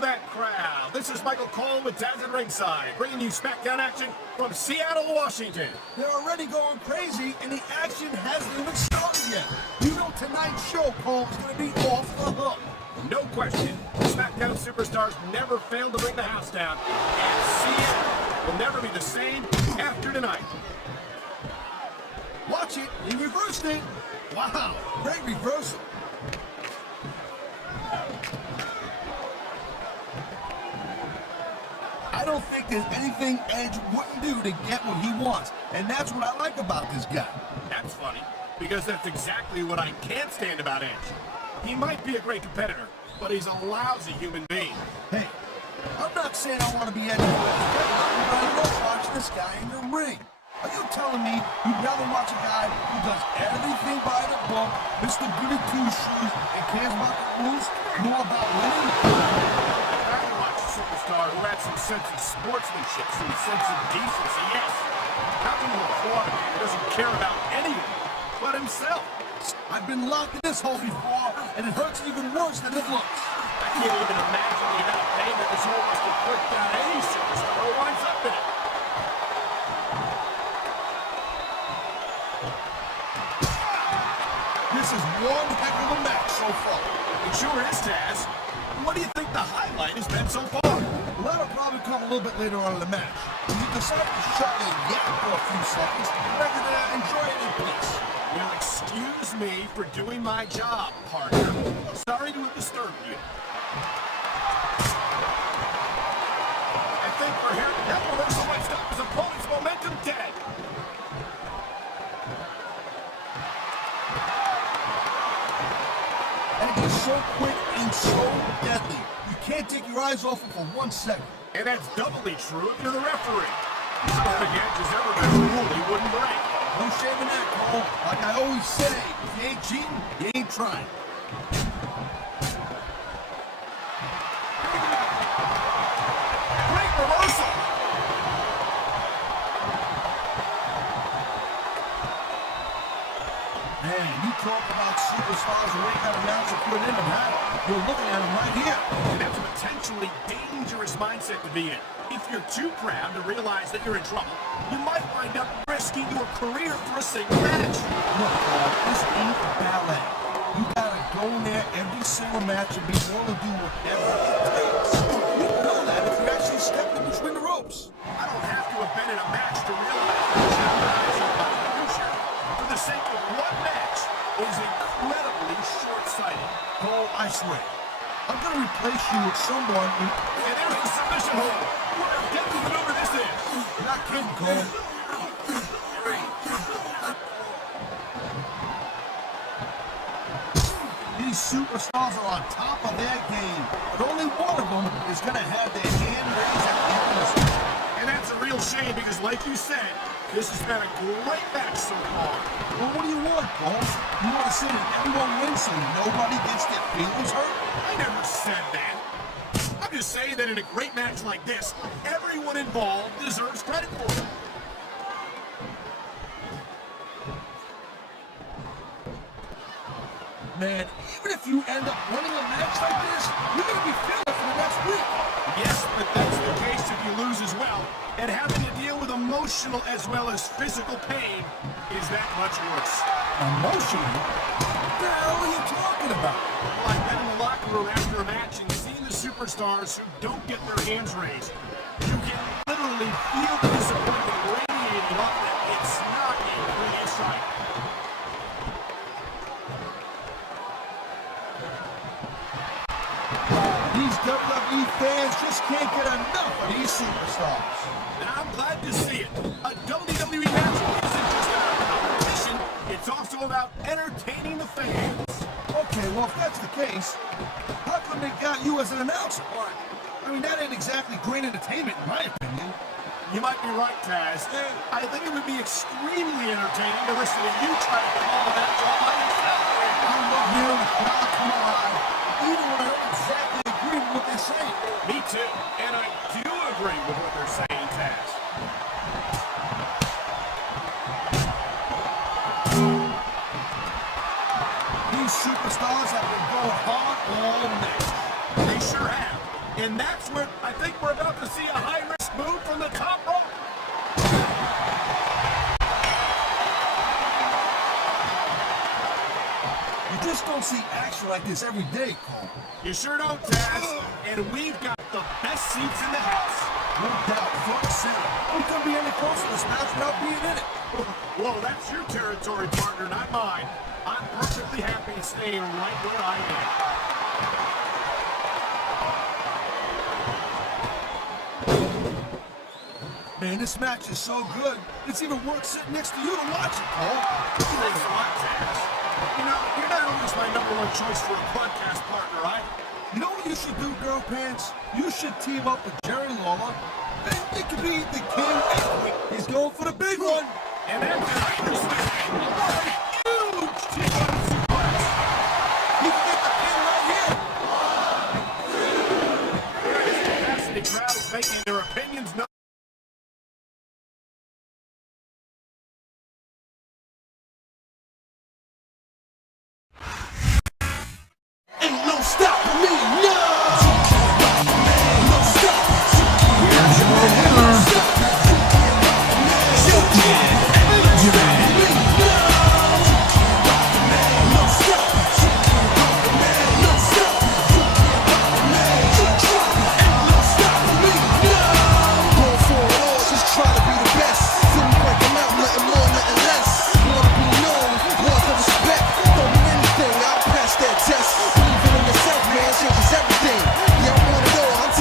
to that crowd. This is Michael Cole with Taz at Ringside, bringing you SmackDown action from Seattle, Washington. They're already going crazy, and the action hasn't even started yet. You know tonight's show, Cole, is going to be off the hook. No question, SmackDown superstars never failed to bring the house down, and Seattle will never be the same after tonight. Watch it, he reversed it. Wow, great reversal. I don't think there's anything Edge wouldn't do to get what he wants, and that's what I like about this guy. That's funny, because that's exactly what I can't stand about Edge. He might be a great competitor, but he's a lousy human being. Hey, I'm not saying I want to be Edge, but I love watching this guy in the ring. Are you telling me you'd rather watch a guy who does everything by the book, Mr. Goody Two-Shoes, and cares about the rules more about winning? I'd rather watch a superstar who has some sense of sportsmanship, some sense of decency, yes. How can you applaud a man who doesn't care about anyone but himself? I've been locked in this hole before, and it hurts even worse than it looks. I can't even imagine the amount of pain that this hole must have put down any superstar who winds up in it. This is one heck of a match so far. It sure is, Taz. What do you think the highlight has been so far? Well, that'll probably come a little bit later on in the match. When you decide to shut the yap for a few seconds, I can enjoy it in peace. Well, excuse me for doing my job, partner. Sorry to have disturbed you. I think we're here. That reversal might stop his opponent's momentum dead. And he's so quick and so deadly. You can't take your eyes off him for 1 second. And that's doubly true if you're the referee. I don't think Edge has ever been a rule he wouldn't break. No shame in that, Cole. Like I always say, if you ain't cheating, you ain't trying. Great reversal! Man, you talk about superstars who ain't got an ounce of good in them, huh? You're looking at them right here. And that's a potentially dangerous mindset to be in. If you're too proud to realize that you're in trouble, you might wind up risking your career for a single match. Look, this ain't ballet. You gotta go in there every single match and be willing to do whatever it takes. You know that if you actually step in between the ropes. I don't have to have been in a match to realize that future for the sake of one match is incredibly short-sighted. Cole, I swear, I'm gonna replace you with someone who... And there's the submission hold. What a deadly maneuver this is. You're not kidding, Cole. These superstars are on top of their game, but only one of them is gonna have their hand raised at the end of this match. And that's a real shame because, like you said, this has been a great match so far. Well, what do you want, Cole? You want to see that everyone wins so nobody gets their feelings hurt? I never said that. I'm just saying that in a great match like this, everyone involved deserves credit for it. Man, even if you end up winning a match like this, you're going to be feeling for the next week. Yes, but that's the case if you lose as well. And having to deal with emotional as well as physical pain is that much worse. Emotional? What the hell are you talking about? Well, I've been in the locker room after a match and seen the superstars who don't get their hands raised. You can literally feel the disappointment radiating off them. It's not a pretty sight. These WWE fans just can't get enough of these superstars. And I'm glad to see it. A WWE match isn't just about competition, it's also about entertaining the fans. Okay, well, if that's the case, how come they got you as an announcer? I mean, that ain't exactly great entertainment, in my opinion. You might be right, Taz. I think it would be extremely entertaining to listen to you try to call a match all by yourself. I love hearing the crowd come alive, even when I don't exactly agree with what they're saying. Me too, and I do agree with what they're saying, Taz. These superstars have been going hard all night. They sure have. And that's where I think we're about to see a high-risk move from the top rope. You just don't see action like this every day, Cole. You sure don't, Taz. And we've got the best seats in the house. No doubt, front center. We couldn't be any closer to this match without being in it. Whoa, that's your territory, partner, not mine. I'm perfectly happy staying right where I am. Man, this match is so good. It's even worth sitting next to you to watch it, Cole. Thanks a lot, Taz. You know, you're not always my #1 choice for a podcast partner, right? You know what you should do, Girl Pants? You should team up with Jerry Lawler. Then it could be the king and queen. He's going for the big one. And after I understand